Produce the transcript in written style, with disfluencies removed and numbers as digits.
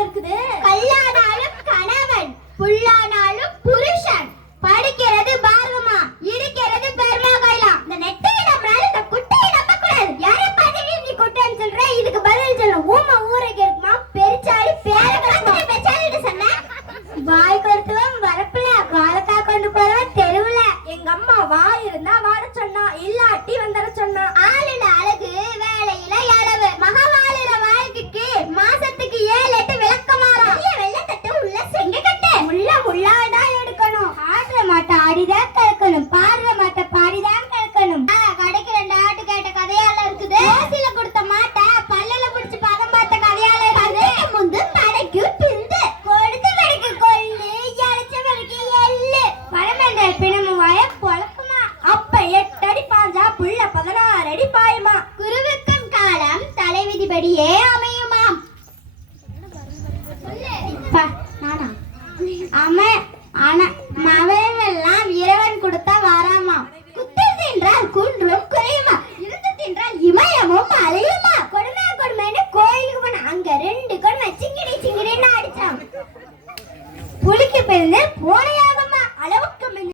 இருக்குது. கல்லானாலும் கணவன், புல்லானாலும் புருஷன், படிக்கிறது பாரதமா, இருக்கிறது பெருமா கைலாம். இந்த நெட்டையை நம்மளால இந்த குட்டையை நம்ப கூடாது. யாரை பார்த்து நீ குட்டைன்னு சொல்ற? இதுக்கு பதில் சொல்லு. ஊமா ஊரைக்கு இருக்குமா, பெருச்சாளி பேரகமா. பெருச்சாளிட்டு சொன்ன வாய் கொடுத்துவன் வரப்புல காலக்கா கொண்டு போறவன் தெருவுல. எங்க அம்மா வாய் இருந்தா வாட சொன்னா, இல்லாட்டி வந்துட சொன்னா. ஆளுல அழகு, வேலையில அளவு. மகா வாழுற வாழ்க்கைக்கு மாசத்துக்கு 7-8 விளக்கமாறா. வெள்ளத்தட்டு உள்ள செங்க கட்டு முள்ளாதான் எடுக்கணும். ஆடுற மாட்டை ஆடிதான் கலக்கணும், பாடுற மாட்டை பாடிதான் கலக்கணும். கடைக்கு 2 ஆட்டு கேட்ட கதையால இருக்குது. ஓசில கொடுத்த மாட்டை பல்லல பிடிச்சு பதம் பார்த்த கதையால இருக்குது. முந்து மடைக்கு பிந்து கொடுத்த மடைக்கு கொள்ளு, இழைச்ச மடைக்கு எள்ளு. பழமன்ற பிணமு வாய பொழக்குமா. அப்ப 8 அடி பாஞ்சா புள்ள 16 அடி பாயுமா. குருவுக்கும் காலம் தலைவிதிபடியே அமையுமாம். மவனெல்லாம் இறைவன் கொடுத்தா வராமா. குத்து தின்றால் குன்றும் குறையுமா, இருந்து தின்றால் இமயமும் அலையுமா. கொடுமைன்னு கோயிலுக்கு போன அங்க 2 கொடுமை சிங்கிடி சிங்கிடின்னு அடிச்சான். புளிக்கு பிறந்து பூனைய